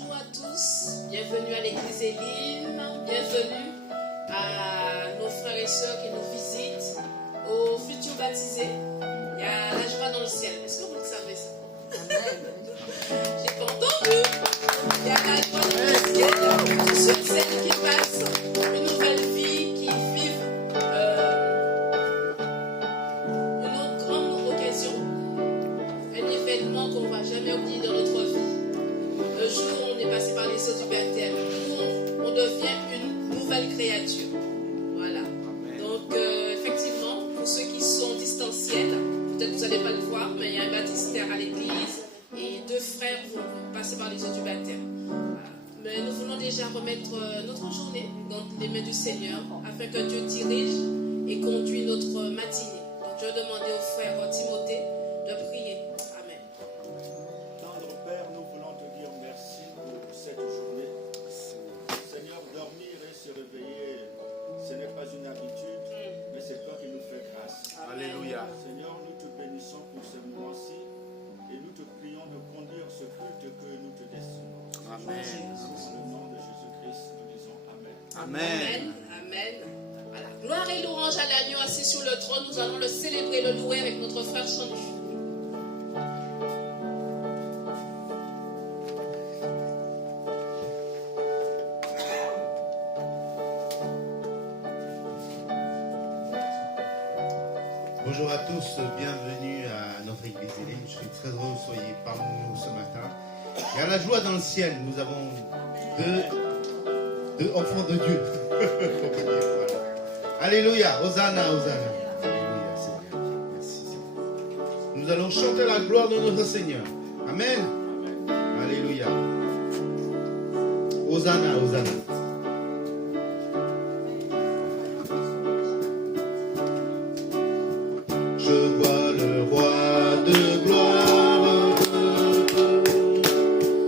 Bonjour à tous, bienvenue à l'église Elim, bienvenue à nos frères et sœurs qui nous visitent, aux futurs baptisés. Il y a la joie dans le ciel. Est-ce que vous le savez ça? J'ai pas entendu. Il y a la joie dans le ciel. Tous ceux et celles qui passent une nouvelle vie, qui vivent une autre grande occasion, un événement qu'on ne va jamais oublier dans notre vie. Le jour où on est passé par les eaux du baptême, où on devient une nouvelle créature. Voilà. Donc, effectivement, pour ceux qui sont distanciels, peut-être que vous n'allez pas le voir, mais il y a un baptistère à l'église et 2 frères vont passer par les eaux du baptême. Voilà. Mais nous voulons déjà remettre notre journée dans les mains du Seigneur afin que Dieu dirige et conduise notre matinée. Donc, je vais demander au frère Timothée de prier. Amen. Tendre Père, nous voulons te dire merci pour cette journée. Seigneur, dormir et se réveiller, ce n'est pas une habitude, mais c'est toi qui nous fais grâce. Alléluia. Seigneur, nous te bénissons pour ce moment-ci et nous te prions de conduire ce culte que nous te destinons. Amen. Dans le nom de Jésus-Christ, nous disons Amen. Amen. Amen. Voilà. Gloire et louange à l'agneau assis sur le trône. Nous allons le célébrer, le louer avec notre frère Chandu. Bonjour à tous, bienvenue à notre église Elim. Je suis très heureux que vous soyez parmi nous ce matin. Il y a la joie dans le ciel. Nous avons deux enfants de Dieu. Voilà. Alléluia, Hosanna, Hosanna. Alléluia, Seigneur. Merci, Seigneur. Nous allons chanter la gloire de notre Seigneur. Amen. Alléluia. Hosanna, Hosanna. Je vois le roi de gloire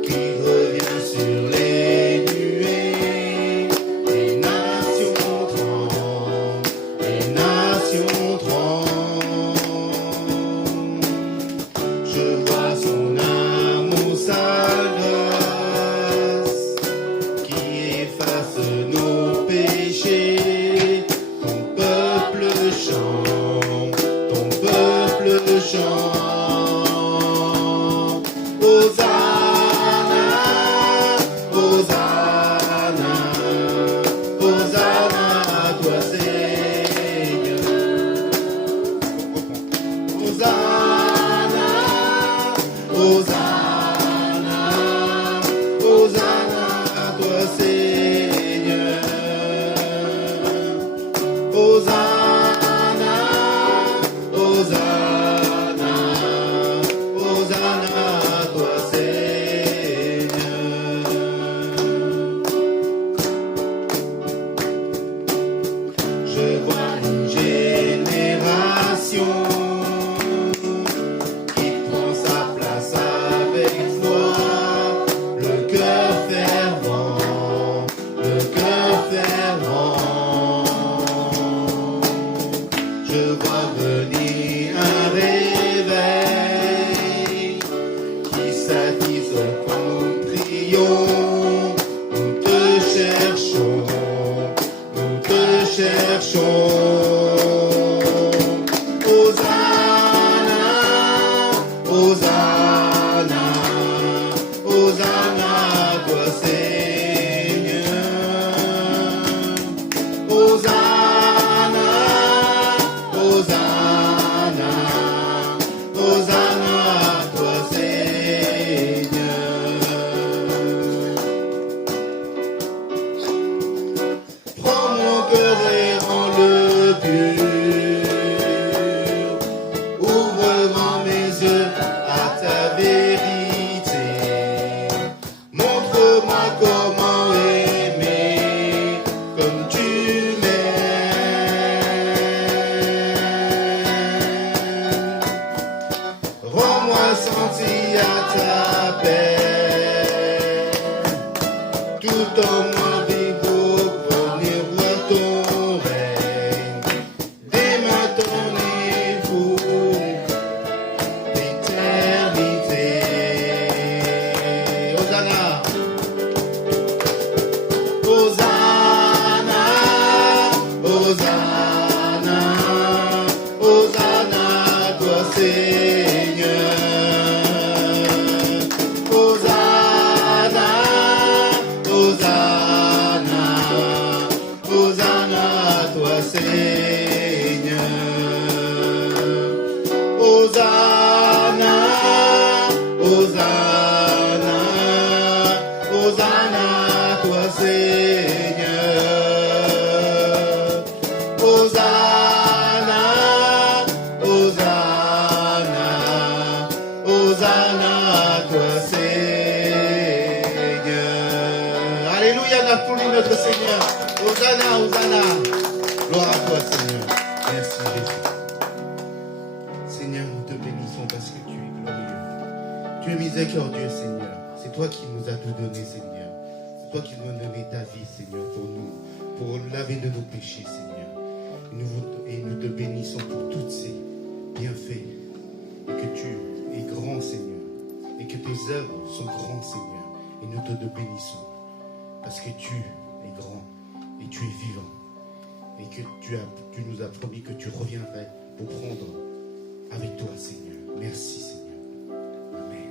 qui revient sur les nuées. Les nations tremblent, les nations tremblent. Je vois son amour, sa grâce qui efface nos péchés. Ton peuple chante. Ton peuple chante, Hosanna, Hosanna, Hosanna à toi Seigneur. Hosanna, Hosanna, Hosanna à toi Seigneur. Hosanna. Hosanna, Hosanna à toi Seigneur. Je vois une génération qui prend sa place avec foi, le cœur fervent, le cœur fervent. Je vois venir un réveil qui satisfait quand nous prions. Nous te cherchons, nous te cherchons. Hosanna, Hosanna, Hosanna à toi Seigneur. Hosanna, Hosanna, Hosanna à toi Seigneur. Prends mon cœur et rends-le pur. Ouvre grand mes yeux à ta vérité. Montre-moi comment aimer comme tu m'aimes. Rends-moi sentir à ta paix, tout en moi vivre pour venir voir ton règne. Dès maintenant et pour l'éternité. Hosanna. Seigneur. Hosanna, Hosanna, Hosanna à toi, Seigneur. Alléluia, n'applaudis notre Seigneur. Hosanna, Hosanna. Gloire à toi, Seigneur. Merci, Jésus. Seigneur, nous te bénissons parce que tu es glorieux. Tu es miséricordieux, Seigneur. C'est toi qui nous as tout donné, Seigneur. C'est toi qui nous as donné ta vie, Seigneur, pour nous, pour laver de nos péchés, Seigneur. Et nous te bénissons pour tous ces bienfaits. Et que tu es grand, Seigneur. Et que tes œuvres sont grandes, Seigneur. Et nous te bénissons. Parce que tu es grand et tu es vivant. Et que tu nous as promis que tu reviendrais pour prendre avec toi, Seigneur. Merci, Seigneur. Amen.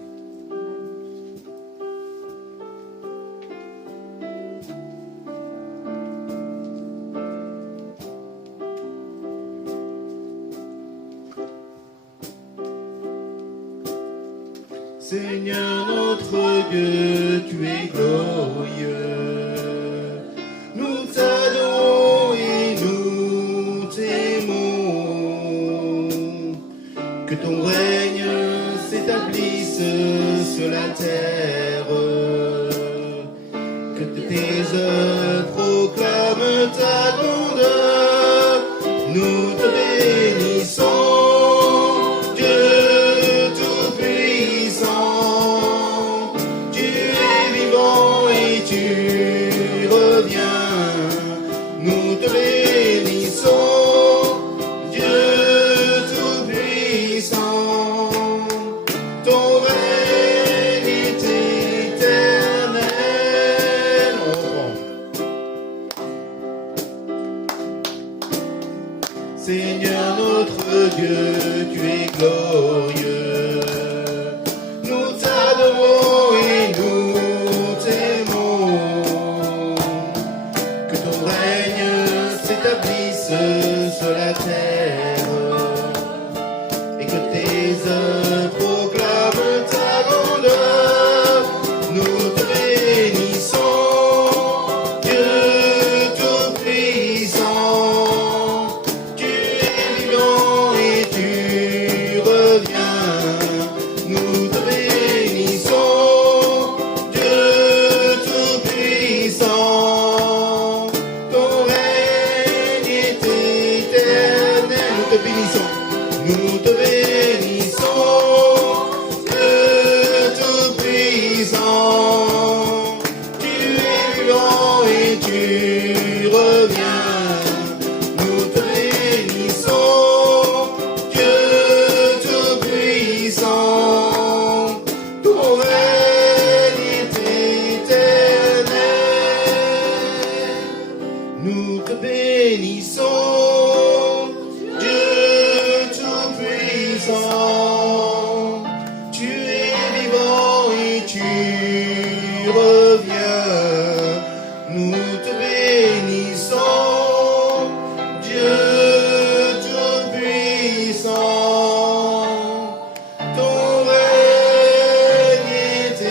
Seigneur notre Dieu, tu es glorieux. Nous t'adorons et nous t'aimons. Que ton règne s'établisse sur la terre. Que tes œuvres proclament ta grandeur. Nous te bénissons. Seigneur notre Dieu, tu es glorieux. Nous t'adorons et nous t'aimons. Que ton règne s'établisse sur la terre. Et que tes œuvres proclament ta grandeur. Nous te bénissons, Dieu Tout-Puissant. Nous te bénissons, Dieu Tout-Puissant. Tu es vivant et tu reviens. Nous te bénissons, Dieu Tout-Puissant. Ton règne est éternel. Nous te bénissons. Tu es vivant et tu reviens. Nous te bénissons, Dieu Tout-Puissant. Ton règne est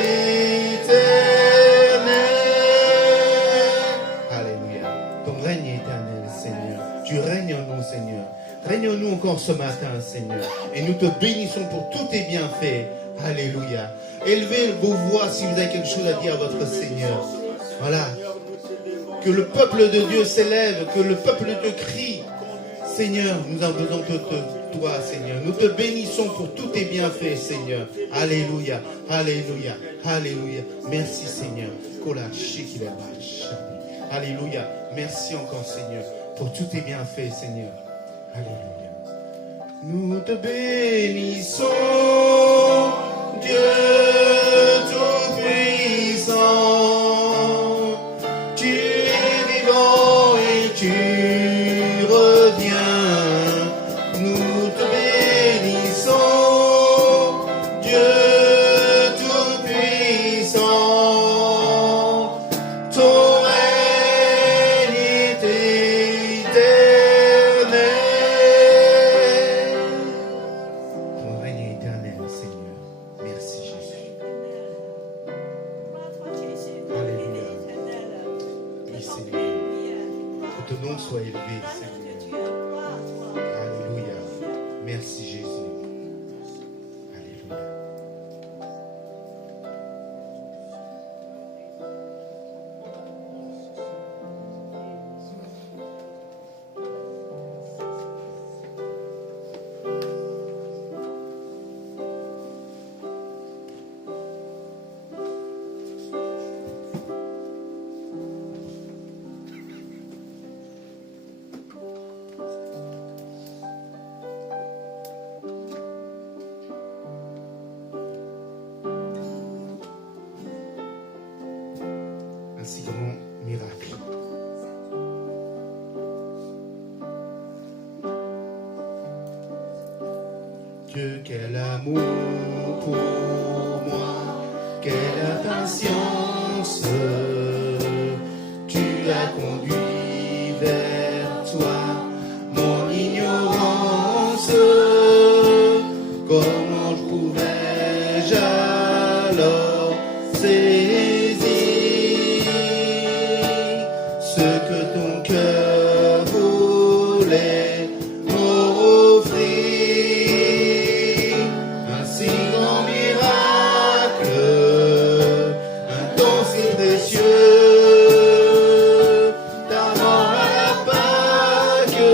éternel. Alléluia. Ton règne est éternel, Seigneur. Tu règnes en nous, Seigneur. Règne en nous encore ce matin, Seigneur. Et nous te bénissons pour tous tes bienfaits. Alléluia. Élevez vos voix si vous avez quelque chose à dire à votre Seigneur. Voilà. Que le peuple de Dieu s'élève, que le peuple te crie. Seigneur, nous en besoin de toi, Seigneur. Nous te bénissons pour tous tes bienfaits, Seigneur. Alléluia. Alléluia. Alléluia. Merci, Seigneur. Alléluia. Merci encore, Seigneur, pour tous tes bienfaits, Seigneur. Alléluia. Nous te bénissons, Dieu Tout-Puissant. Tu es vivant et tu reviens. Nous te bénissons, Dieu Tout-Puissant. Ton règne est éternel. Ton règne est éternel, Seigneur. Merci, Jésus. ton nom soit élevé, Seigneur. Alléluia. Merci Jésus. Alléluia. Un si grand miracle. Dieu, quel amour pour moi, quelle patience, tu as conduit vers toi mon ignorance. Comment pouvais-je alors saisir ce que ton cœur voulait m'offrir? Un si grand miracle, un don si précieux, ta mort à la Pâque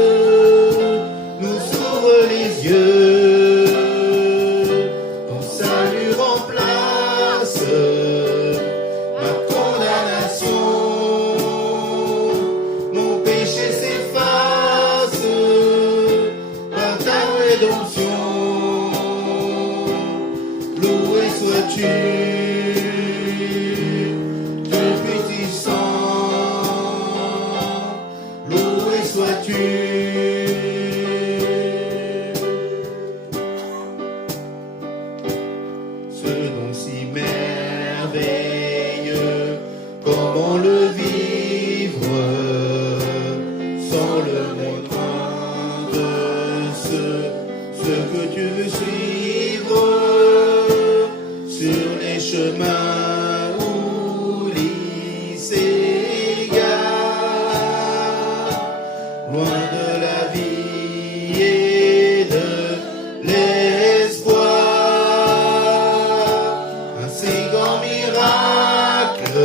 nous ouvre les yeux. Ton salut remplace ma condamnation. Mon péché s'efface par ta rédemption. Loué sois-tu, Dieu puissant. Loué sois-tu. Ce don si merveilleux, comment le vivre sans le moindre de ce que tu veux suivre sur les chemins où s'égare, loin de la vie et de l'espoir. Un si grand miracle,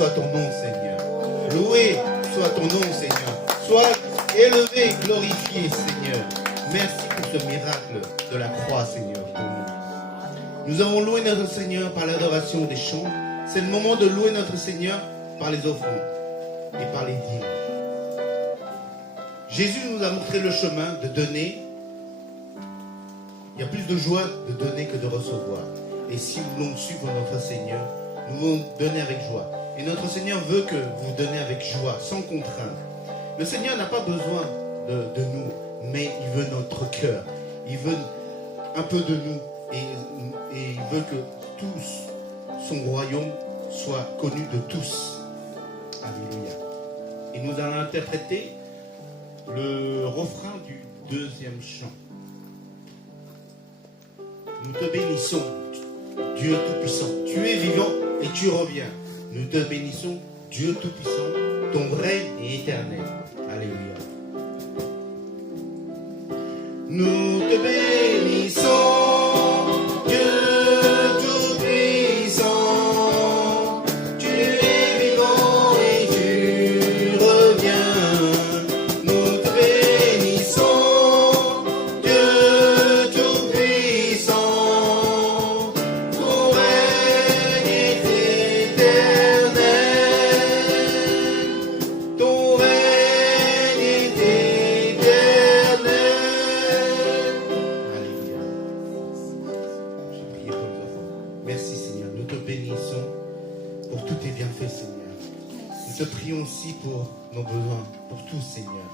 soit ton nom, Seigneur. Loué soit ton nom, Seigneur. Sois élevé, glorifié, Seigneur. Merci pour ce miracle de la croix, Seigneur, pour nous. Nous avons loué notre Seigneur par l'adoration des chants. C'est le moment de louer notre Seigneur par les offrandes et par les dîmes. Jésus nous a montré le chemin de donner. Il y a plus de joie de donner que de recevoir. Et si nous voulons suivre notre Seigneur, nous voulons donner avec joie. Et notre Seigneur veut que vous donnez avec joie, sans contrainte. Le Seigneur n'a pas besoin de nous, mais il veut notre cœur. Il veut un peu de nous. Et il veut que son royaume soit connu de tous. Alléluia. Et nous allons interpréter le refrain du deuxième chant. Nous te bénissons, Dieu Tout-Puissant. Tu es vivant et tu reviens. Nous te bénissons, Dieu Tout-Puissant. Ton règne est éternel. Alléluia. Nous te bénissons, Dieu Tout-Puissant. Tu es vivant et tu reviens. Nous te bénissons, Dieu Tout-Puissant. Ton règne est éternel. Ton règne est éternel. Alléluia. Je prie pour nous enfants. Merci Seigneur. Nous te bénissons pour tous tes bienfaits, Seigneur. Nous te prions aussi pour nos besoins, pour tous, Seigneur.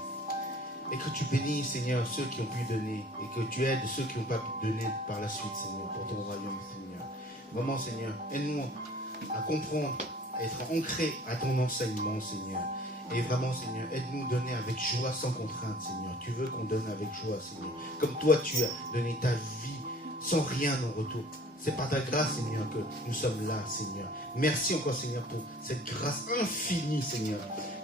Et que tu bénisses, Seigneur, ceux qui ont pu donner. Et que tu aides ceux qui n'ont pas pu donner par la suite, Seigneur, pour ton royaume, Seigneur. Vraiment, Seigneur, aide-nous à comprendre, à être ancrés à ton enseignement, Seigneur. Et vraiment, Seigneur, aide-nous à donner avec joie, sans contrainte, Seigneur. Tu veux qu'on donne avec joie, Seigneur. Comme toi, tu as donné ta vie sans rien en retour. C'est par ta grâce, Seigneur, que nous sommes là, Seigneur. Merci encore, Seigneur, pour cette grâce infinie, Seigneur,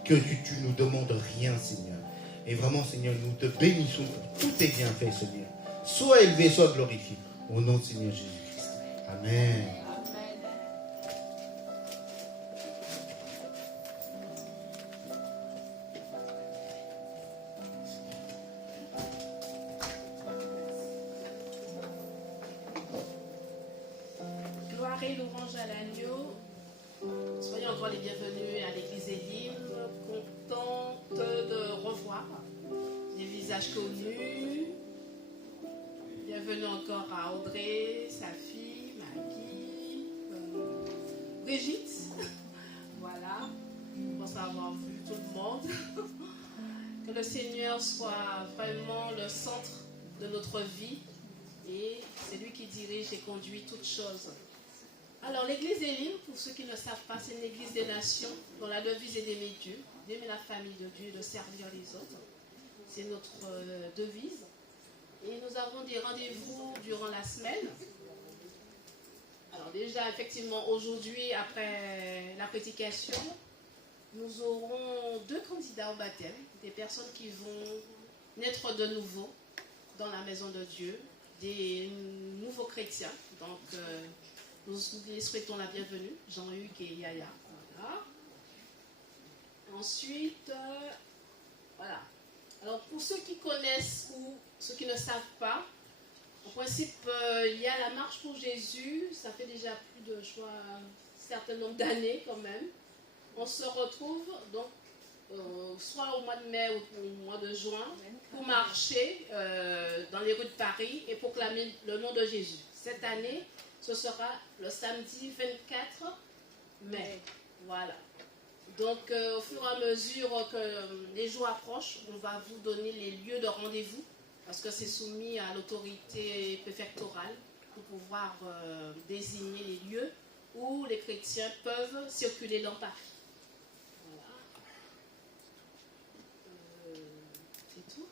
que tu nous demandes rien, Seigneur. Et vraiment, Seigneur, nous te bénissons pour tous tes bienfaits, Seigneur. Sois élevé, sois glorifié. Au nom de Seigneur Jésus-Christ. Amen. Gloire et louange à l'agneau. Soyez encore les bienvenus à l'église Élim, contente de revoir des visages connus. Bienvenue encore à Audrey, sa fille, Maggie, Brigitte. Voilà, on pense avoir vu tout le monde. Que le Seigneur soit vraiment le centre de notre vie et c'est lui qui dirige et conduit toutes choses. Alors, l'église Élim, pour ceux qui ne savent pas, c'est une église des nations dont la devise est d'aimer Dieu, d'aimer la famille de Dieu et de servir les autres. C'est notre devise. Et nous avons des rendez-vous durant la semaine. Alors déjà, effectivement, aujourd'hui, après la prédication, nous aurons 2 candidats au baptême, des personnes qui vont naître de nouveau dans la maison de Dieu, des nouveaux chrétiens. Donc, nous les souhaitons la bienvenue, Jean-Hugues et Yaya. Voilà. Ensuite, voilà. Alors, pour ceux qui connaissent ou ceux qui ne savent pas, en principe, il y a la marche pour Jésus. Ça fait déjà plus de, je crois, un certain nombre d'années quand même. On se retrouve donc soit au mois de mai ou au mois de juin pour marcher dans les rues de Paris et proclamer le nom de Jésus. Cette année, ce sera le samedi 24 mai. Voilà. Donc, au fur et à mesure que les jours approchent, on va vous donner les lieux de rendez-vous parce que c'est soumis à l'autorité préfectorale pour pouvoir désigner les lieux où les chrétiens peuvent circuler dans Paris. Voilà. C'est tout.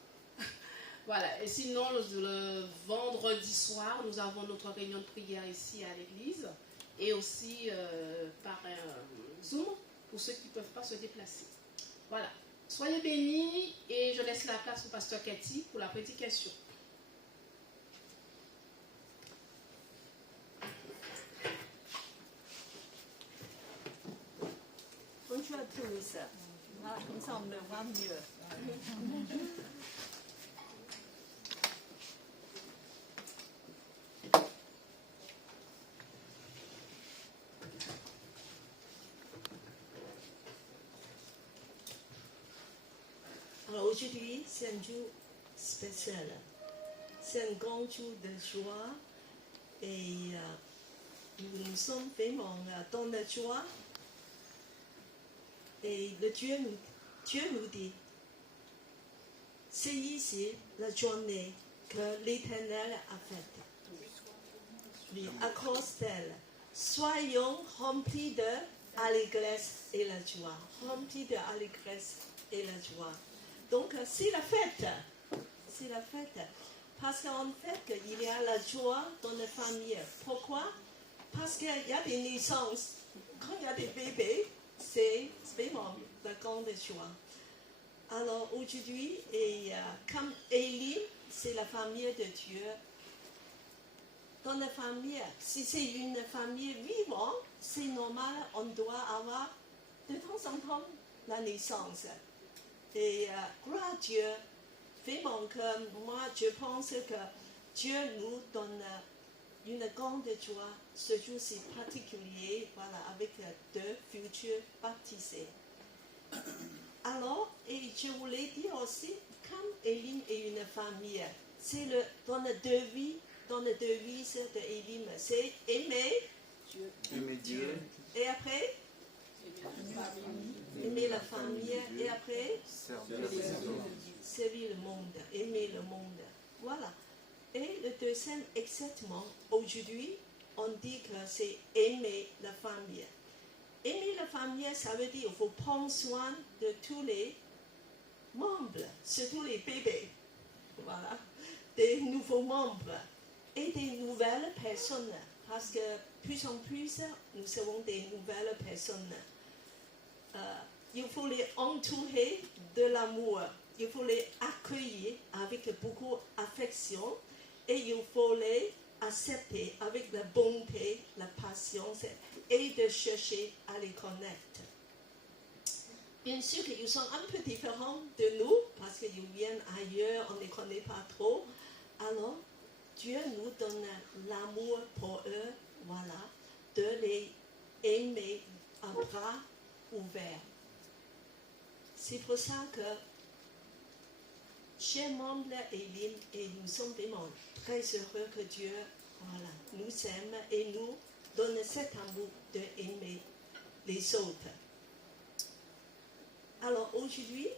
Voilà. Et sinon, le vendredi soir, nous avons notre réunion de prière ici à l'église et aussi par Zoom pour ceux qui ne peuvent pas se déplacer. Voilà. Soyez bénis et je laisse la place au pasteur Cathy pour la prédication. Bonjour à tous. Voilà, comme ça on me voit mieux. Alors aujourd'hui, c'est un jour spécial. C'est un grand jour de joie et nous sommes vraiment dans la joie. Et le Dieu nous dit, c'est ici la journée que l'Éternel a faite. Oui, à cause d'elle, soyons remplis d'allégresse et la joie. Remplis d'allégresse et la joie. Donc, c'est la fête. C'est la fête. Parce qu'en fait, il y a la joie dans la famille. Pourquoi? Parce qu'il y a des naissances. Quand il y a des bébés, c'est vraiment la grande joie. Alors aujourd'hui, comme Élie, c'est la famille de Dieu. Dans la famille, si c'est une famille vivante, c'est normal, on doit avoir de temps en temps la naissance. Et gloire à Dieu, vraiment que moi je pense que Dieu nous donne une grande joie ce jour-ci particulier, voilà, avec deux futurs baptisés. Alors, et je voulais dire aussi, comme Élim est une famille, c'est dans la devise d'Élim, c'est aimer Dieu. Et après, aimer la famille. Et après, servir le monde, aimer le monde. Voilà. Et le deuxième, exactement, aujourd'hui, on dit que c'est aimer la famille. Aimer la famille, ça veut dire qu'il faut prendre soin de tous les membres, surtout les bébés. Voilà. Des nouveaux membres et des nouvelles personnes. Parce que plus en plus, nous avons des nouvelles personnes. Il faut les entourer de l'amour. Il faut les accueillir avec beaucoup d'affection. Et il faut les accepter avec la bonté, la patience et de chercher à les connaître. Bien sûr qu'ils sont un peu différents de nous parce qu'ils viennent ailleurs, on ne les connaît pas trop. Alors, Dieu nous donne l'amour pour eux, voilà, de les aimer à bras ouverts. C'est pour ça que chers membres Élim, et nous sommes vraiment très heureux que Dieu, voilà, nous aime et nous donne cet amour d'aimer les autres. Alors aujourd'hui,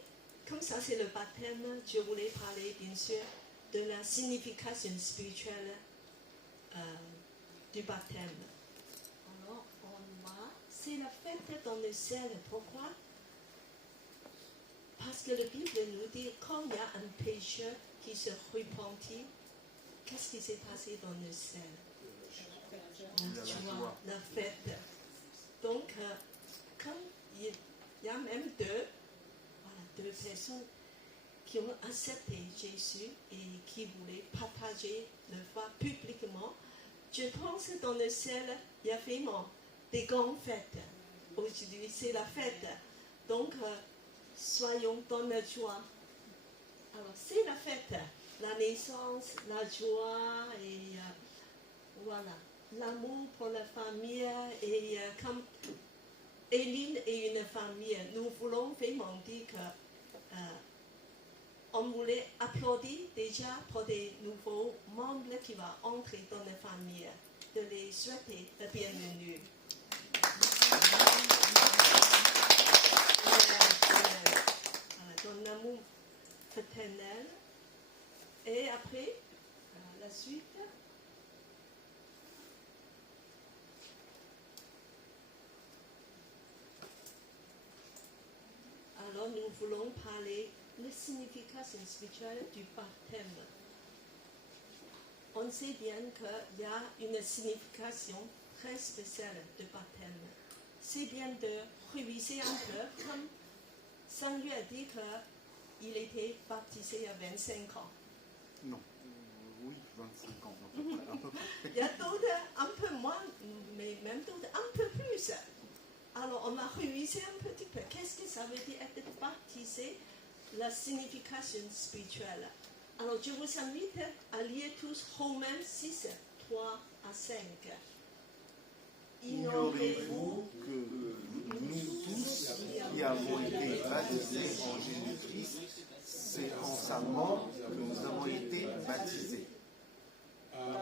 comme ça c'est le baptême, je voulais parler bien sûr de la signification spirituelle du baptême. Alors c'est la fête dans le ciel. Pourquoi? Parce que la Bible nous dit quand il y a un pécheur qui se repentit, qu'est-ce qui s'est passé dans le ciel? La joie, la fête. Donc, comme il y a même deux personnes qui ont accepté Jésus et qui voulaient partager leur foi publiquement, je pense que dans le ciel, il y a vraiment des grandes fêtes. Aujourd'hui, c'est la fête. Donc, soyons dans la joie. Alors, c'est la fête, la naissance, la joie et voilà, l'amour pour la famille. Et comme Éline est une famille, nous voulons vraiment dire que on voulait applaudir déjà pour des nouveaux membres qui vont entrer dans la famille, de les souhaiter la bienvenue. Dans l'amour fraternel. Et après, la suite. Alors nous voulons parler de la signification spirituelle du baptême. On sait bien qu'il y a une signification très spéciale du baptême. C'est bien de réviser un peu, comme Saint-Louis a dit qu'il était baptisé à 25 ans. Non, oui, 25 ans, à peu près. Il y a d'autres un peu moins, mais même d'autres un peu plus. Alors on a révisé un petit peu. ça veut dire être baptisé, la signification spirituelle. Alors je vous invite à lire tous Romains 6, 3 à 5. Ignorez-vous que nous tous qui avons été baptisés en Jésus-Christ, c'est en sa mort que nous avons été baptisés.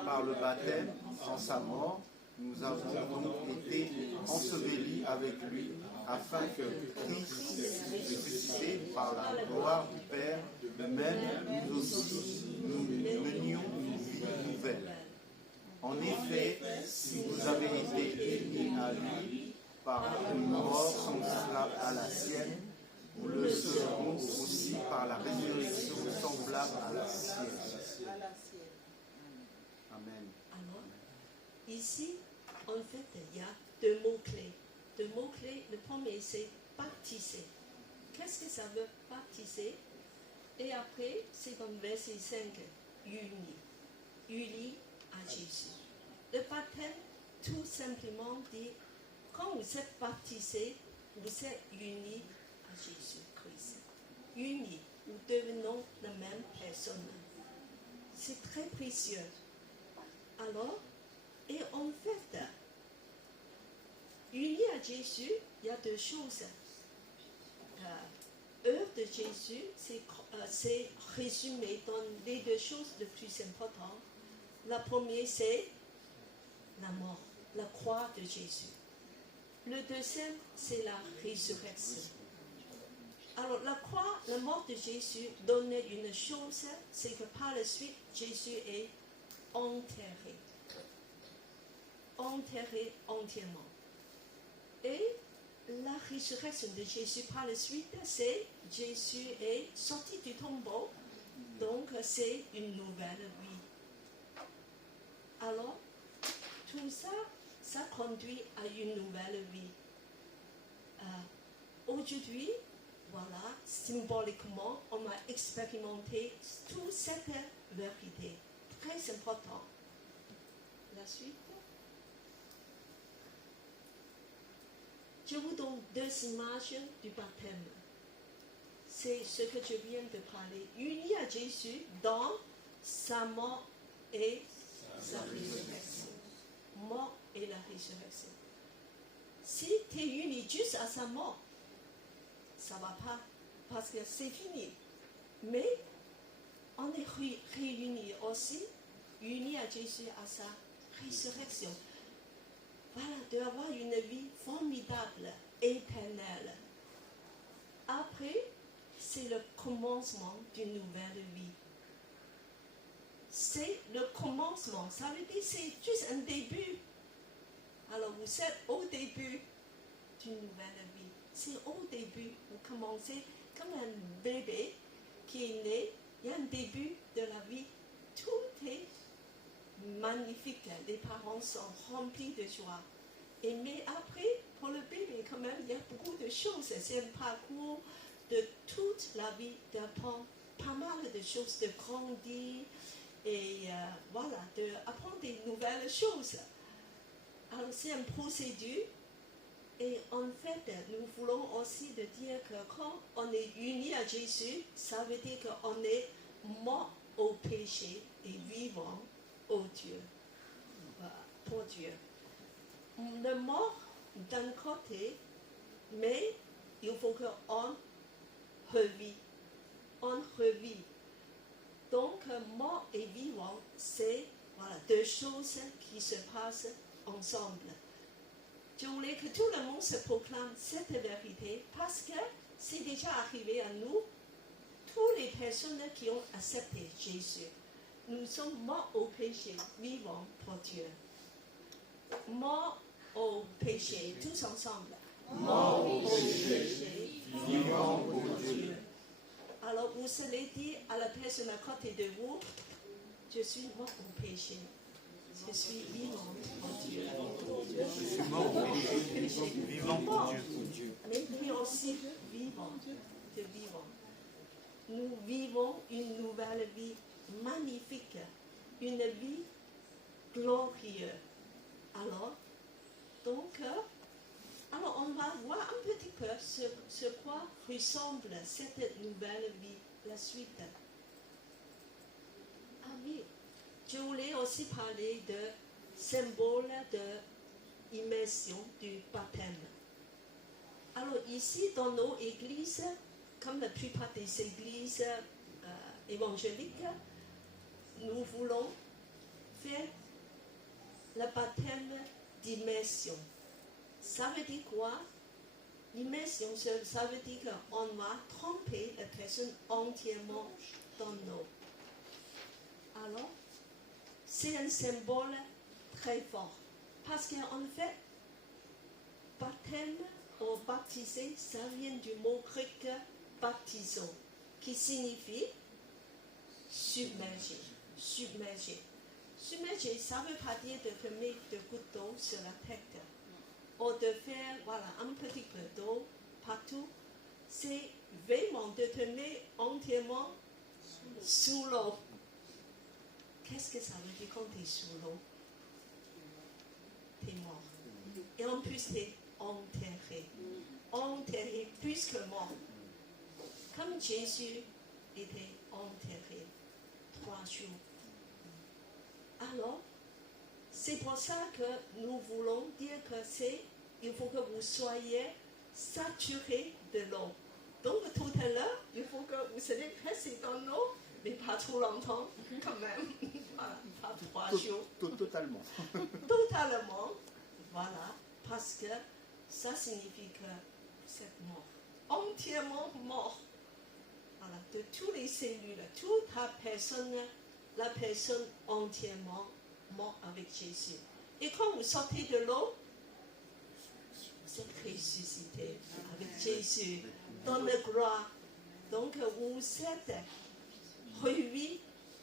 Par le baptême, en sa mort, nous avons donc été ensevelis avec lui, afin que Christ, ressuscité par la gloire du Père, de même nous aussi, nous menions une vie nouvelle. En effet, si vous avez été unis à lui par une mort semblable à la sienne, vous le serons aussi par la résurrection semblable à la sienne. Amen. Alors, ici, en fait, il y a deux mots-clés. Deux mots-clés, le premier c'est baptiser. Qu'est-ce que ça veut baptiser? Et après, c'est comme verset 5, unis à Jésus. Le baptême, tout simplement dit, quand vous êtes baptisé, vous êtes unis à Jésus-Christ. Unis, nous devenons la même personne. C'est très précieux. Alors, et en fait, unis à Jésus, il y a deux choses. L'œuvre de Jésus, c'est résumé dans les deux choses les plus importantes. La première, c'est la mort, la croix de Jésus. Le deuxième, c'est la résurrection. Alors, la croix, la mort de Jésus donnait une chose, c'est que par la suite, Jésus est enterré. Enterré entièrement. Et la résurrection de Jésus par la suite, c'est Jésus est sorti du tombeau, donc c'est une nouvelle vie. Alors, tout ça, ça conduit à une nouvelle vie. Aujourd'hui, voilà, symboliquement, on a expérimenté toute cette vérité, très importante. La suite. Je vous donne deux images du baptême. C'est ce que je viens de parler. Unis à Jésus dans sa mort et sa résurrection. Mort et la résurrection. Si tu es uni juste à sa mort, ça ne va pas, parce que c'est fini. Mais on est réunis aussi, unis à Jésus à sa résurrection. Voilà, d'avoir une vie formidable, éternelle. Après, c'est le commencement d'une nouvelle vie. C'est le commencement, ça veut dire c'est juste un début. Alors vous êtes au début d'une nouvelle vie. C'est au début, vous commencez comme un bébé qui est né, il y a un début de la vie. Tout est magnifique, les parents sont remplis de joie. Et mais après, pour le bébé, quand même, il y a beaucoup de choses. C'est un parcours de toute la vie, d'apprendre pas mal de choses, de grandir et voilà, d'apprendre des nouvelles choses. Alors c'est une procédure. Et en fait, nous voulons aussi de dire que quand on est unis à Jésus, ça veut dire qu'on est mort au péché et vivant au Dieu, pour Dieu. Le mort d'un côté, mais il faut qu'on revit. On revit. Donc, mort et vivant, c'est voilà, deux choses qui se passent ensemble. Je voulais que tout le monde se proclame cette vérité parce que c'est déjà arrivé à nous, toutes les personnes qui ont accepté Jésus. Nous sommes morts au péché, vivants pour Dieu. Morts au péché, tous ensemble. Morts au péché, vivants pour Dieu. Alors vous allez dire à la personne à côté de vous, je suis mort au péché. Je suis vivant pour Dieu. Je suis mort au péché, vivant pour Dieu. Mais lui aussi vivant, de vivant. Nous vivons une nouvelle vie magnifique, une vie glorieuse. Alors, donc, on va voir un petit peu ce quoi ressemble cette nouvelle vie, la suite. Ah oui, je voulais aussi parler de symbole de immersion du baptême. Alors ici, dans nos églises, comme la plupart des églises évangéliques, nous voulons faire le baptême d'immersion. Ça veut dire quoi? Immersion, ça veut dire qu'on va tremper la personne entièrement dans l'eau. Alors, c'est un symbole très fort. Parce qu'en fait, baptême ou baptiser, ça vient du mot grec baptizo, qui signifie submerger. Submerger. Submerger, ça ne veut pas dire de mettre de gouttes d'eau sur la tête. Ou de faire un petit peu d'eau partout. C'est vraiment de te mettre entièrement sous l'eau. Qu'est-ce que ça veut dire quand tu es sous l'eau? Tu es mort. Et en plus, tu es enterré. Enterré plus que mort. Comme Jésus était enterré 3 jours. Alors, c'est pour ça que nous voulons dire que il faut que vous soyez saturés de l'eau. Donc tout à l'heure, il faut que vous soyez restés dans l'eau, mais pas trop longtemps quand même. Voilà, pas 3 jours. Totalement. Totalement. Voilà, parce que ça signifie que vous êtes mort. Entièrement mort. Voilà, de toutes les cellules, toute la personne entièrement mort avec Jésus. Et quand vous sortez de l'eau, vous êtes ressuscité avec Jésus dans la gloire. Donc vous êtes revis,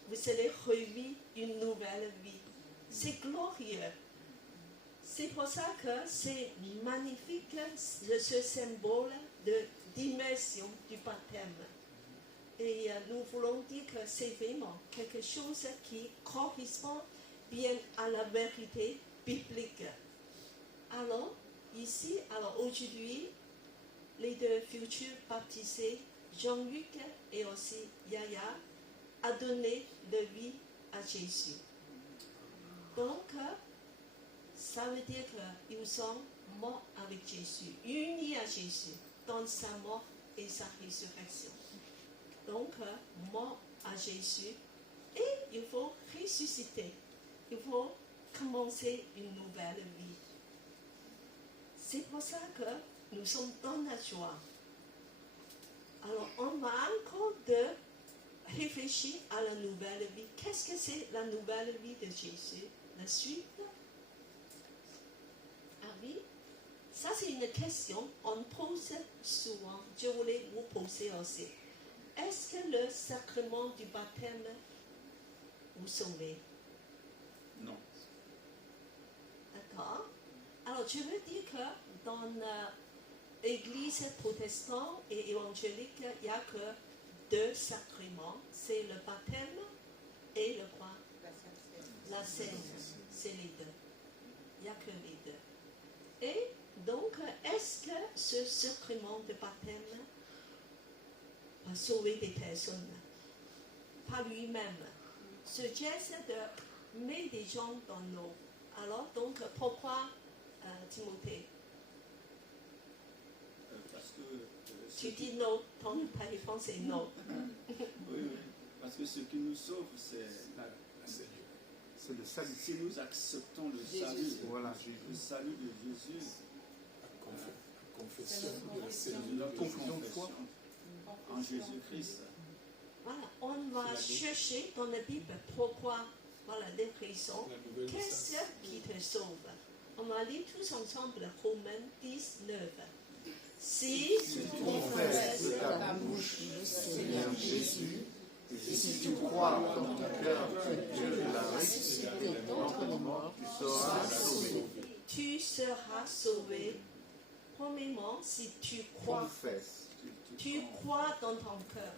vous allez revivre une nouvelle vie. C'est glorieux. C'est pour ça que c'est magnifique ce symbole d'immersion du baptême. Et nous voulons dire que c'est vraiment quelque chose qui correspond bien à la vérité biblique. Alors, ici, aujourd'hui, les 2 futurs baptisés, Jean-Luc et aussi Yaya, a donné leur vie à Jésus. Donc, ça veut dire qu'ils sont morts avec Jésus, unis à Jésus dans sa mort et sa résurrection. Donc, mort à Jésus, et il faut ressusciter. Il faut commencer une nouvelle vie. C'est pour ça que nous sommes dans la joie. Alors, on va encore réfléchir à la nouvelle vie. Qu'est-ce que c'est la nouvelle vie de Jésus? La suite? Ah oui, ça c'est une question qu'on pose souvent. Je voulais vous poser aussi. Est-ce que le sacrement du baptême vous sauve? Non. D'accord. Alors, je veux dire que dans l'église protestante et évangélique, il n'y a que 2 sacrements. C'est le baptême et le quoi? La scène. C'est les 2. Il n'y a que les 2. Et donc, est-ce que ce sacrement de baptême va sauver des personnes? Pas lui-même. Ce geste de mettre des gens dans l'eau. Alors, donc, pourquoi Timothée? Parce que... Tu dis non, ta réponse est non. Oui, parce que ce qui nous sauve, c'est le salut. si nous acceptons le salut, Voilà, le salut de Jésus, la confession de foi en Jésus-Christ. Voilà, on va chercher dans la Bible pourquoi, les raisons. Qu'est-ce qui te sauve? On va lire tous ensemble Romains 19. Si tu confesses de ta bouche le Seigneur Jésus, et si tu crois dans ton cœur que Dieu l'a ressuscité d'entre les morts, tu seras sauvé. Tu seras sauvé. Premièrement, si tu crois. Confesse. Tu crois dans ton cœur.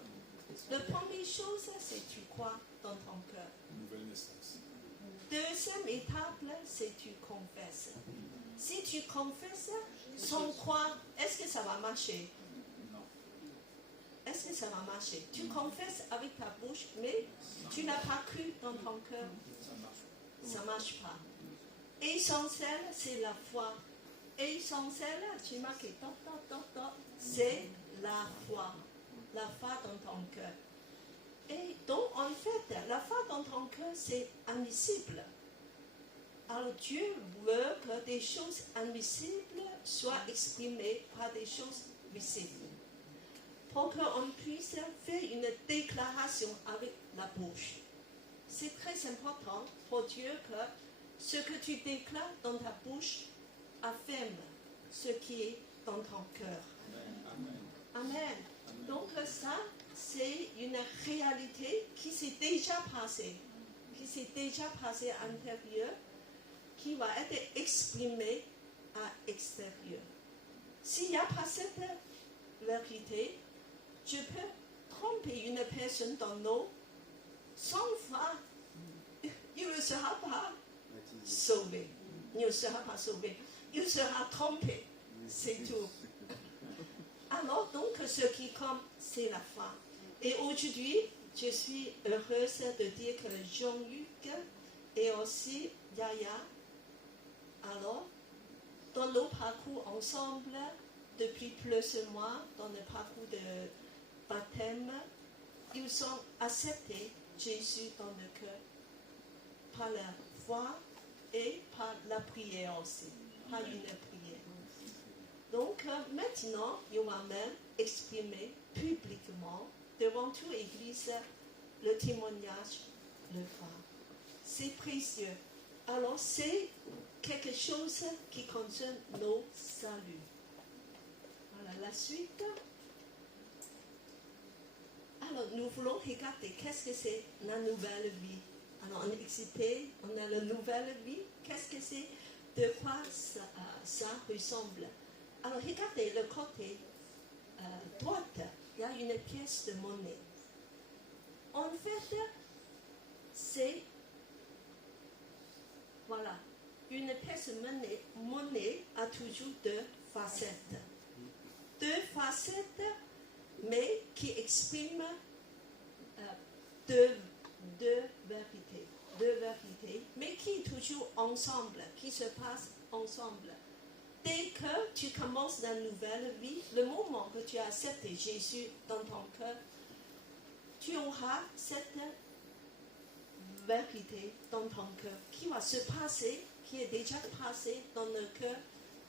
La première chose, c'est tu crois dans ton cœur. Nouvelle naissance. Deuxième étape, c'est tu confesses. Si tu confesses sans croire, est-ce que ça va marcher? Est-ce que ça va marcher? Tu confesses avec ta bouche, mais tu n'as pas cru dans ton cœur. Ça ne marche pas. Essentiel, c'est la foi. Essentiel, tu marques, c'est la foi. La foi dans ton cœur. Et donc, en fait, la foi dans ton cœur, c'est admissible. Alors, Dieu veut que des choses admissibles soient exprimées par des choses visibles. Pour qu'on puisse faire une déclaration avec la bouche. C'est très important pour Dieu que ce que tu déclares dans ta bouche affirme ce qui est dans ton cœur. Amen. Donc ça, c'est une réalité qui s'est déjà passée, à l'intérieur, qui va être exprimée à l'extérieur. S'il n'y a pas cette vérité, je peux tromper une personne dans l'eau, sans foi, il ne sera pas sauvé. Il ne sera pas sauvé. Il sera trompé. C'est tout. Alors, donc, ce qui compte, c'est la foi. Et aujourd'hui, je suis heureuse de dire que Jean-Luc et aussi Yaya, alors, dans nos parcours ensemble, depuis plusieurs mois, dans le parcours de baptême, ils ont accepté Jésus dans le cœur par la foi et par la prière aussi, par une prière. Donc maintenant, il va même exprimer publiquement devant toute l'Église le témoignage de foi. C'est précieux. Alors c'est quelque chose qui concerne nos saluts. Voilà la suite. Alors nous voulons regarder qu'est-ce que c'est la nouvelle vie. Alors on est excité, on a la nouvelle vie. Qu'est-ce que c'est? De quoi ça ressemble? Alors regardez le côté droite, il y a une pièce de monnaie. En fait, c'est, voilà, une pièce de monnaie a toujours deux facettes. Deux facettes, mais qui expriment deux vérités, mais qui toujours ensemble, qui se passent ensemble. Dès que tu commences la nouvelle vie, le moment que tu as accepté Jésus dans ton cœur, tu auras cette vérité dans ton cœur qui va se passer, qui est déjà passée dans le cœur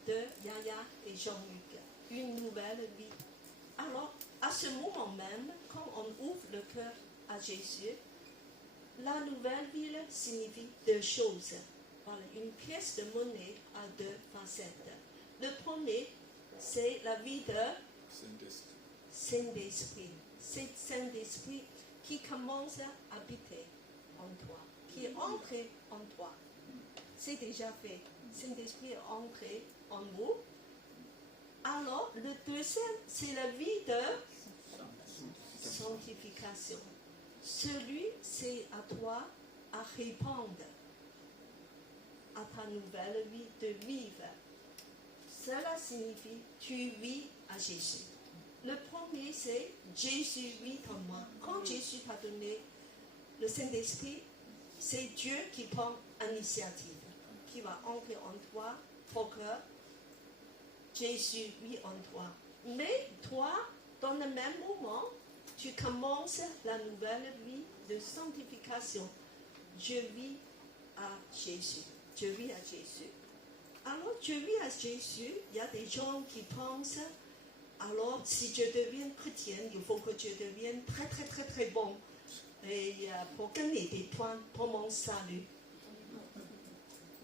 de Yaya et Jean-Luc. Une nouvelle vie. Alors, à ce moment même, quand on ouvre le cœur à Jésus, la nouvelle vie signifie deux choses. Voilà, une pièce de monnaie a deux facettes. Le premier, c'est la vie de Saint-Esprit. C'est Saint-Esprit qui commence à habiter en toi, qui est entré en toi. C'est déjà fait. Saint-Esprit est entré en nous. Alors, le deuxième, c'est la vie de sanctification. Celui, c'est à toi à répondre à ta nouvelle vie de vivre. Cela signifie tu vis à Jésus. Le premier, c'est Jésus vit en moi. Quand Jésus t'a donné le Saint-Esprit, c'est Dieu qui prend l'initiative, qui va entrer en toi pour que Jésus vit en toi. Mais toi, dans le même moment, tu commences la nouvelle vie de sanctification. Je vis à Jésus. Je vis à Jésus. Alors, je vis à Jésus. Il y a des gens qui pensent, alors si je deviens chrétienne, il faut que je devienne très très très très bon et pour gagner des points pour mon salut.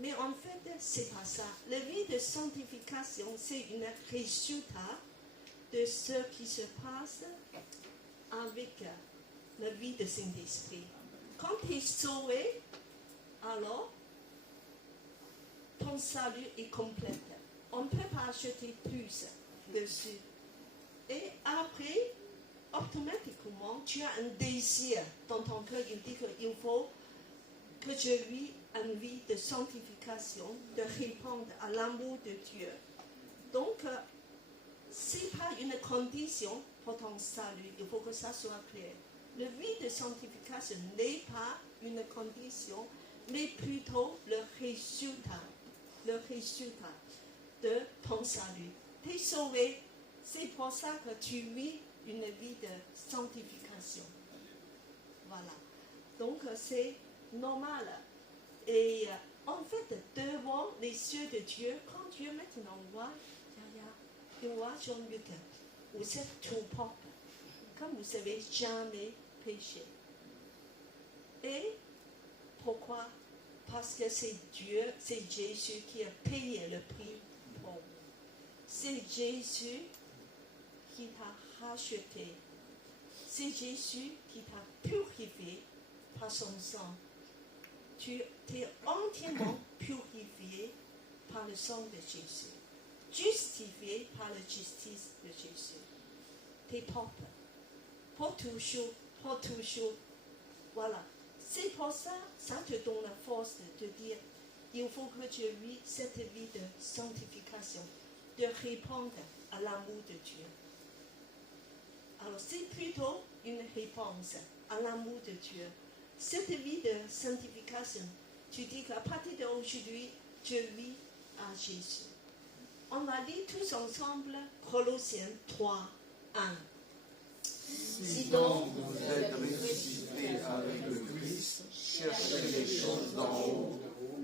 Mais en fait, c'est pas ça. La vie de sanctification, c'est un résultat de ce qui se passe avec la vie de Saint-Esprit. Quand tu es sauvé, alors ton salut est complet. On ne peut pas acheter plus dessus. Et après, automatiquement, tu as un désir dans ton cœur. Il dit qu'il faut que je vis une vie de sanctification, de répondre à l'amour de Dieu. Donc, ce n'est pas une condition pour ton salut, il faut que ça soit clair. La vie de sanctification n'est pas une condition, mais plutôt le résultat de ton salut. Tu es sauvé, c'est pour ça que tu vis une vie de sanctification. Voilà. Donc, c'est normal. Et en fait, devant les cieux de Dieu, quand Dieu maintenant voit, il voit Jean-Luc, vous êtes tout propre, comme vous n'avez jamais péché. Et pourquoi? Parce que c'est Dieu, c'est Jésus qui a payé le prix pour vous. C'est Jésus qui t'a racheté. C'est Jésus qui t'a purifié par son sang. Tu es entièrement purifié par le sang de Jésus. Justifié par la justice de Jésus. Tu es propre. Pour toujours. Voilà. C'est pour ça, ça te donne la force de te dire, il faut que tu vis cette vie de sanctification, de répondre à l'amour de Dieu. Alors, c'est plutôt une réponse à l'amour de Dieu. Cette vie de sanctification, tu dis qu'à partir d'aujourd'hui, je vis à Jésus. On va lire tous ensemble Colossiens 3, 1. Si donc vous êtes ressuscités avec le Christ, cherchez les choses d'en haut,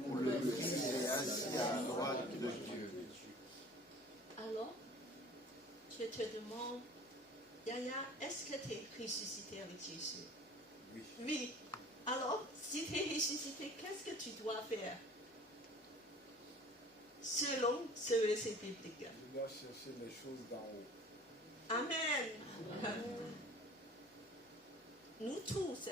où le Christ est assis à la droite de Dieu. Alors, je te demande, Yaya, est-ce que tu es ressuscité avec Jésus? Oui. Alors, si tu es ressuscité, qu'est-ce que tu dois faire? Selon ce verset biblique. Je dois chercher les choses d'en haut. Amen. Nous tous,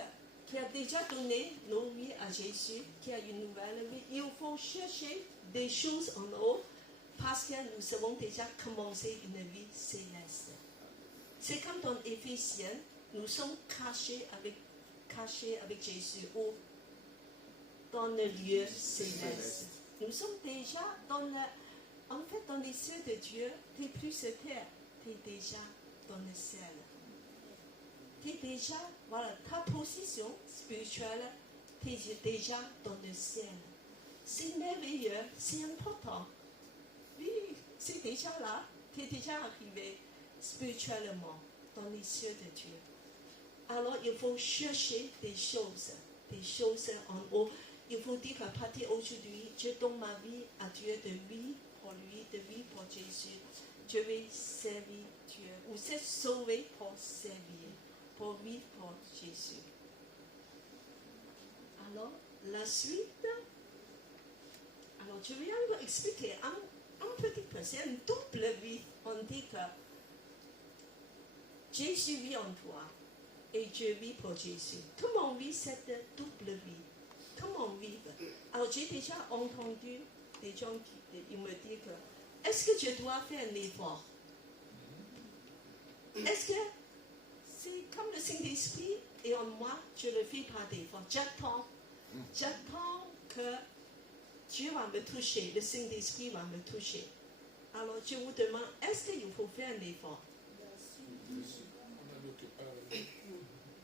qui avons déjà donné nos vies à Jésus, qui a une nouvelle vie, il faut chercher des choses en haut parce que nous avons déjà commencé une vie céleste. C'est comme dans Éphésiens, nous sommes cachés avec Jésus ou dans le lieu céleste. Nous sommes déjà dans les cieux de Dieu, tu n'es plus sur terre, tu es déjà dans le ciel. Tu es déjà, voilà, ta position spirituelle, tu es déjà dans le ciel. C'est merveilleux, c'est important. Oui, c'est déjà là, tu es déjà arrivé spirituellement dans les cieux de Dieu. Alors, il faut chercher des choses en haut. Il faut dire qu'à partir d'aujourd'hui, je donne ma vie à Dieu, de vie pour lui, de vie pour Jésus. Je vais servir Dieu. Vous êtes sauvés pour servir, pour vivre pour Jésus. Alors, la suite. Alors, je viens vous expliquer un petit peu. C'est une double vie. On dit que Jésus vit en toi et Dieu vit pour Jésus. Comment vit cette double vie? Comment vivre? Alors, j'ai déjà entendu des gens qui me disent que est-ce que je dois faire un effort? Est-ce que c'est comme le Saint-Esprit et en moi, je le fais par d'effort? J'attends que Dieu va me toucher, le Saint-Esprit va me toucher. Alors, je vous demande, est-ce qu'il faut faire un effort?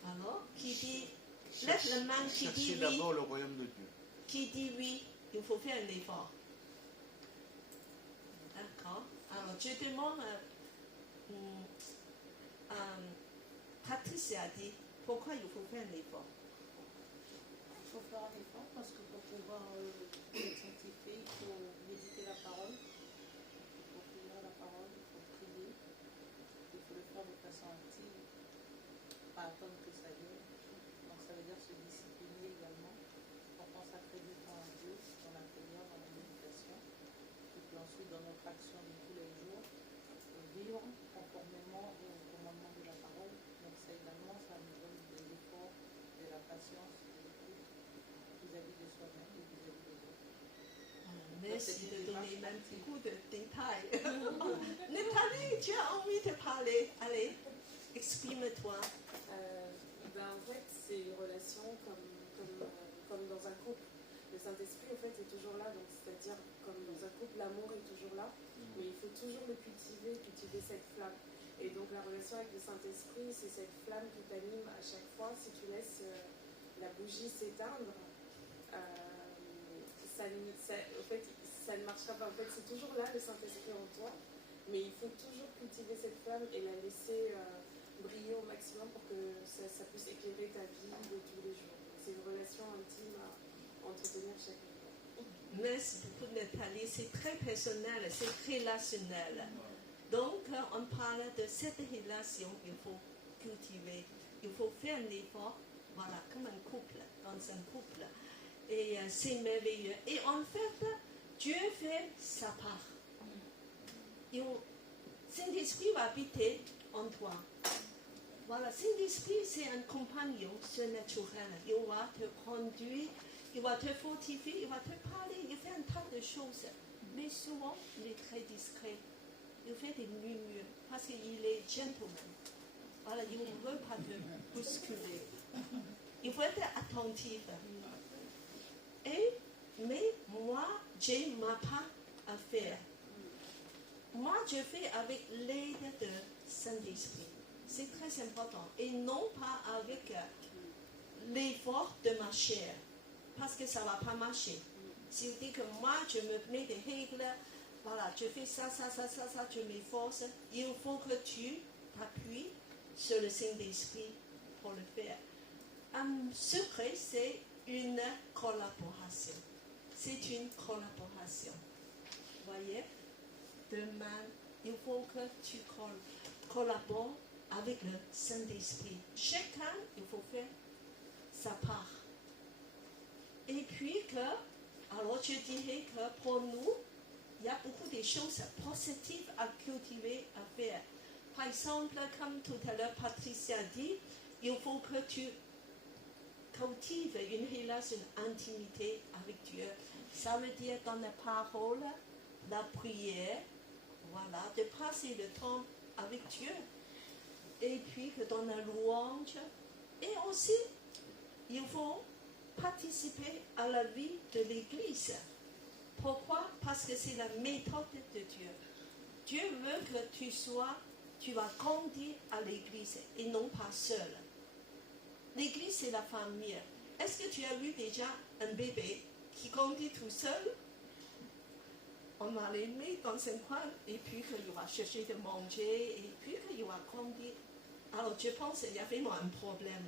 Alors, qui dit, lève la main qui dit oui. D'abord le royaume de Dieu. Qui dit oui, il faut faire un effort. D'accord. Alors, je demande, Patricia a dit, pourquoi il faut faire un effort? Il faut faire un effort parce que pour pouvoir être sanctifié, il faut méditer la parole, il faut lire la parole, il faut prier, il faut le faire de façon active, pas attendre que ça vienne. Donc ça veut dire se discipliner également pour consacrer du temps à Dieu, dans la prière, dans la méditation, et puis ensuite dans notre action de tous les jours, vivre conformément au commandement de la parole. Donc ça également, ça nous donne de l'effort, de la patience, vis-à-vis de soi-même et vis-à-vis des autres. Merci de donner même beaucoup de détails. Nathalie, tu as envie de parler? Allez, exprime-toi. En fait, c'est une relation comme dans un couple. Le Saint-Esprit, en fait, est toujours là. Donc, c'est-à-dire, comme dans un couple, l'amour est toujours là. Mais il faut toujours le cultiver cette flamme. Et donc, la relation avec le Saint-Esprit, c'est cette flamme qui t'anime à chaque fois. Si tu laisses la bougie s'éteindre, en fait, ça ne marchera pas. En fait, c'est toujours là, le Saint-Esprit en toi. Mais il faut toujours cultiver cette flamme et la laisser briller au maximum pour que ça puisse éclairer ta vie de tous les jours. C'est une relation intime à entretenir chaque jour. Merci beaucoup Nathalie, c'est très personnel, c'est relationnel. Donc on parle de cette relation, il faut cultiver, il faut faire un effort, voilà, comme un couple, dans un couple. Et c'est merveilleux. Et en fait, Dieu fait sa part. Saint-Esprit va habiter en toi. Voilà, Saint-Esprit, c'est un compagnon surnaturel. Il va te conduire, il va te fortifier, il va te parler, il fait un tas de choses. Mais souvent, il est très discret. Il fait des murmures parce qu'il est gentleman. Voilà, il ne veut pas te bousculer. Il faut être attentif. Mais moi, j'ai ma part à faire. Moi, je fais avec l'aide de Saint-Esprit. C'est très important. Et non pas avec l'effort de ma chair. Parce que ça ne va pas marcher. Si vous dites que moi, je me mets des règles, voilà, je fais ça, je m'efforce. Il faut que tu t'appuies sur le Saint-Esprit pour le faire. Un secret, c'est une collaboration. C'est une collaboration. Vous voyez? Demain, il faut que tu collabores avec le Saint-Esprit. Chacun, il faut faire sa part. Et puis alors je dirais que pour nous, il y a beaucoup de choses positives à cultiver, à faire. Par exemple, comme tout à l'heure Patricia a dit, il faut que tu cultives une relation d'intimité avec Dieu. Ça veut dire dans la parole, la prière, voilà, de passer le temps avec Dieu. Et puis que dans la louange. Et aussi, il faut participer à la vie de l'Église. Pourquoi? Parce que c'est la méthode de Dieu. Dieu veut que tu vas grandir à l'Église et non pas seul. L'Église, c'est la famille. Est-ce que tu as vu déjà un bébé qui grandit tout seul? On va les mettre dans un coin et puis qu'il va chercher de manger et puis qu'il va grandir. Alors je pense qu'il y a vraiment un problème.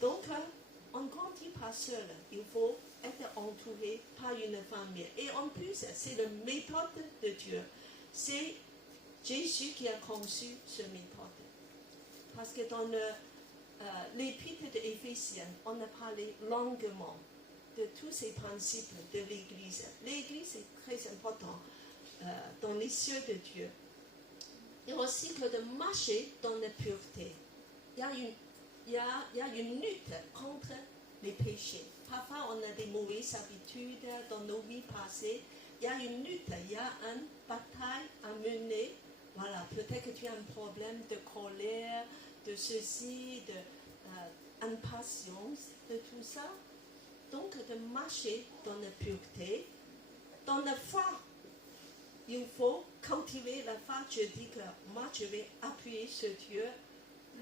Donc on ne grandit pas seul. Il faut être entouré par une famille. Et en plus, c'est la méthode de Dieu. C'est Jésus qui a conçu cette méthode. Parce que dans l'épître d'Éphésiens, on a parlé longuement de tous ces principes de l'Église. L'Église est très important dans les cieux de Dieu. Et aussi que de marcher dans la pureté. Il y a une lutte contre les péchés. Parfois, on a des mauvaises habitudes dans nos vies passées. Il y a une lutte, il y a une bataille à mener. Voilà, peut-être que tu as un problème de colère, de ceci, d'impatience, de tout ça. Donc, de marcher dans la pureté, dans la foi. Il faut cultiver la foi. Je dis que moi, je vais appuyer sur Dieu.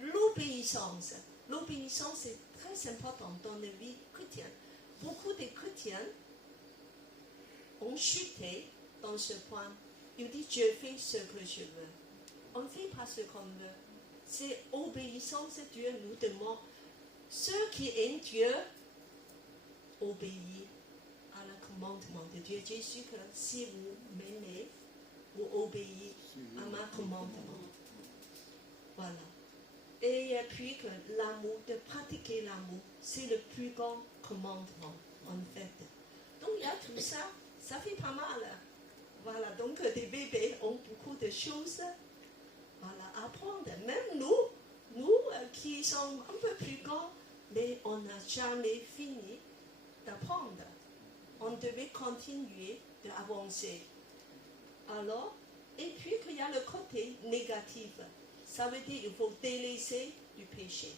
L'obéissance. L'obéissance est très importante dans la vie chrétienne. Beaucoup de chrétiens ont chuté dans ce point. Ils disent, je fais ce que je veux. On ne fait pas ce qu'on veut. C'est obéissance. Dieu nous demande. Ceux qui aiment Dieu obéissent à le commandement de Dieu. Jésus, que si vous m'aimez, vous obéissez à ma commandement. Voilà. Et puis que l'amour, de pratiquer l'amour, c'est le plus grand commandement, en fait. Donc il y a tout ça, ça fait pas mal. Voilà, donc des bébés ont beaucoup de choses à apprendre. Même nous qui sommes un peu plus grands, mais on n'a jamais fini d'apprendre. On devait continuer d'avancer. Alors, et puis qu'il y a le côté négatif. Ça veut dire qu'il faut délaisser du péché.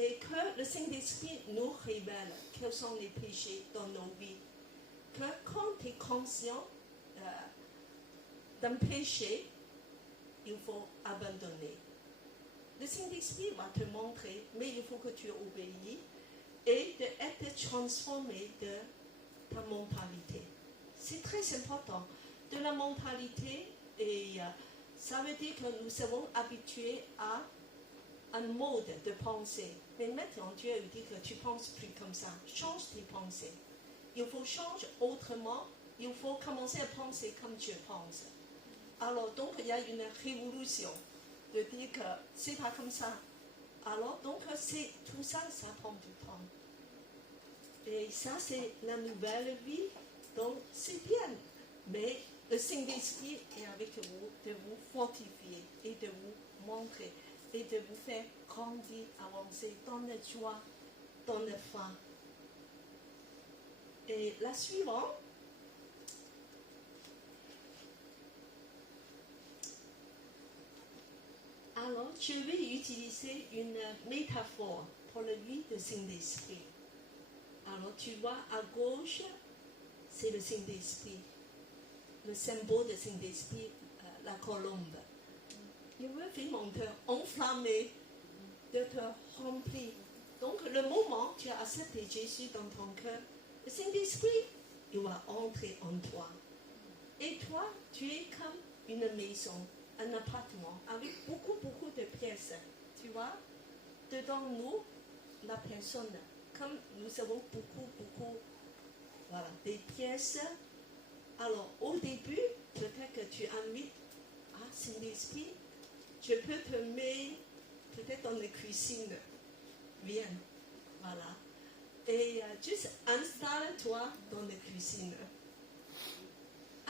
et que le Saint-Esprit nous révèle quels sont les péchés dans nos vies. Que quand tu es conscient d'un péché, il faut abandonner. Le Saint-Esprit va te montrer, mais il faut que tu obéis et d'être transformé de ta mentalité. C'est très important. De la mentalité, et ça veut dire que nous sommes habitués à un mode de pensée. Mais maintenant, Dieu dit que tu ne penses plus comme ça. Change tes pensées. Il faut changer autrement. Il faut commencer à penser comme Dieu pense. Alors, donc, il y a une révolution de dire que c'est pas comme ça. Alors, donc, tout ça, ça prend du temps. Et ça, c'est la nouvelle vie. Donc, c'est bien. Mais le Saint-Esprit est avec vous, de vous fortifier et de vous montrer et de vous faire grandir, avancer dans la joie, dans la foi. Et la suivante. Alors, je vais utiliser une métaphore pour la vie du Saint-Esprit. Alors, tu vois, à gauche, c'est le Saint-Esprit. Le symbole du Saint-Esprit, la colombe. Il veut vraiment te enflammer, de te remplir. Donc, le moment où tu as accepté Jésus dans ton cœur, le Saint-Esprit, il va entrer en toi. Et toi, tu es comme une maison, un appartement, avec beaucoup de pièces. Tu vois, dedans nous, la personne, comme nous avons beaucoup, voilà, des pièces. Alors, au début, peut-être que tu invites, Saint-Esprit, je peux te mettre peut-être dans la cuisine. Viens, voilà. Et juste installe-toi dans la cuisine.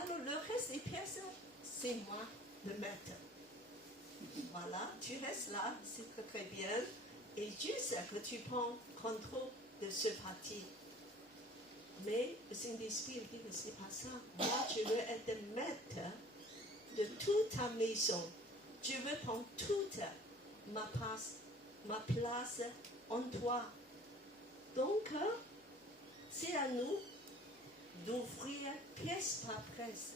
Alors, le reste des pièces, c'est moi, le maître. Voilà, tu restes là, c'est très bien. Et juste que tu prends contrôle de ce parti. Mais le Saint-Esprit dit que ce n'est pas ça. Moi, je veux être maître de toute ta maison. Je veux prendre toute ma place en toi. Donc, c'est à nous d'ouvrir pièce par pièce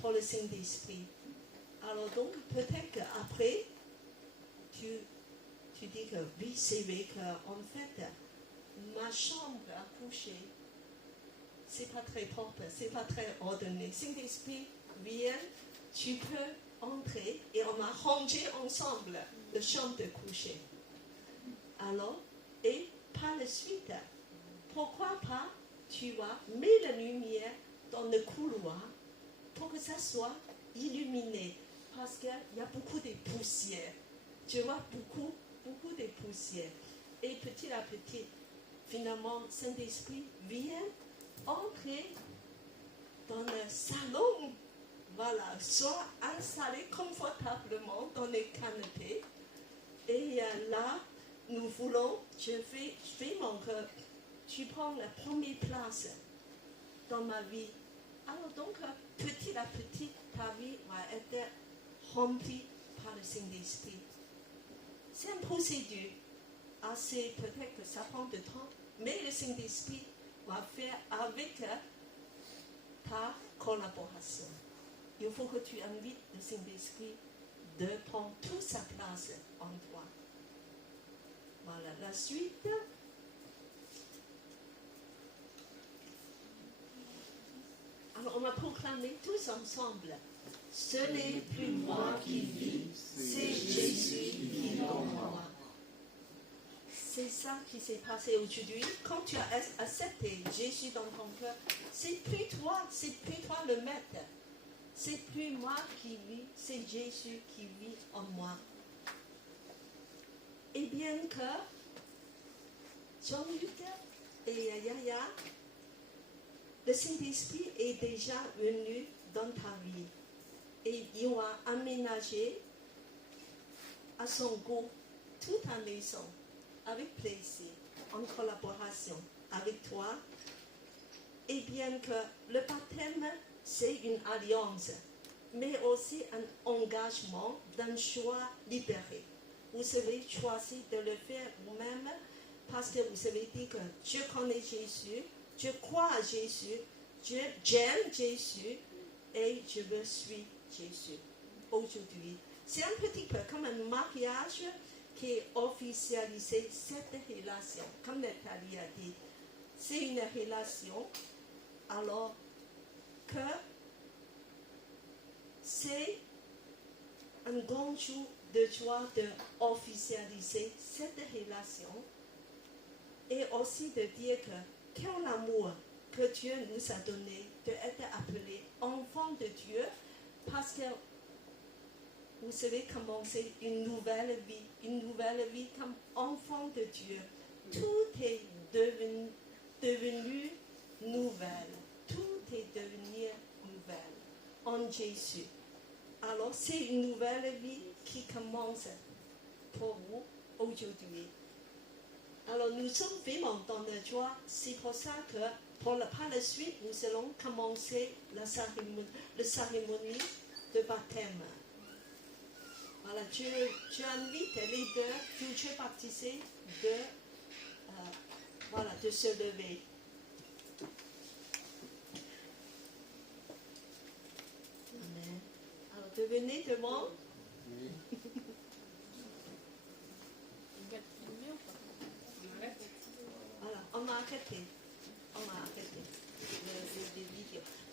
pour le Saint-Esprit. Alors donc, peut-être qu'après, tu dis que oui, c'est vrai qu'en fait, ma chambre à coucher, c'est pas très propre, c'est pas très ordonné. Saint-Esprit, viens, tu peux entrer et on va ranger ensemble la chambre de coucher. Alors, et par la suite, pourquoi pas tu vas mettre la lumière dans le couloir pour que ça soit illuminé, parce qu'il y a beaucoup de poussières. Tu vois beaucoup de poussières. Et petit à petit, finalement, Saint-Esprit vient entrer dans le salon. Voilà, sois installé confortablement dans les canapés. Et là, nous voulons, je fais mon cœur. Tu prends la première place dans ma vie. Alors donc, petit à petit, ta vie va être remplie par le Saint-Esprit. C'est une procédure assez, peut-être que ça prend du temps, mais le Saint-Esprit va faire avec ta collaboration. Il faut que tu invites le Saint-Esprit de prendre toute sa place en toi. Voilà, la suite. Alors, on va proclamer tous ensemble. Ce n'est plus moi qui vis, c'est Jésus qui vit en moi. C'est ça qui s'est passé aujourd'hui. Quand tu as accepté Jésus dans ton cœur, c'est plus toi le maître. C'est plus moi qui vis, c'est Jésus qui vit en moi. Et bien que Jean-Luc et Yaya, le Saint-Esprit est déjà venu dans ta vie et il va aménager à son goût toute ta maison avec plaisir, en collaboration avec toi. Et bien que le baptême, c'est une alliance, mais aussi un engagement d'un choix libéré. vous avez choisi de le faire vous-même parce que vous avez dit que je connais Jésus, je crois à Jésus, j'aime Jésus et je veux suivre Jésus. Aujourd'hui, c'est un petit peu comme un mariage qui officialise cette relation. Comme Nathalie a dit, c'est une relation alors que c'est un grand jour de joie d'officialiser cette relation et aussi de dire que quel amour que Dieu nous a donné d'être appelés enfants de Dieu parce que vous savez commencer une nouvelle vie comme enfant de Dieu. Tout est devenu nouvelle. Tout est devenu nouvelle en Jésus. Alors c'est une nouvelle vie qui commence pour vous aujourd'hui. Alors nous sommes vraiment dans la joie. C'est pour ça que par la suite, nous allons commencer la cérémonie de baptême. Voilà, j'invite les deux futurs participants de se lever. Amen. Alors, devenez devant. Voilà, on a arrêté les vidéos.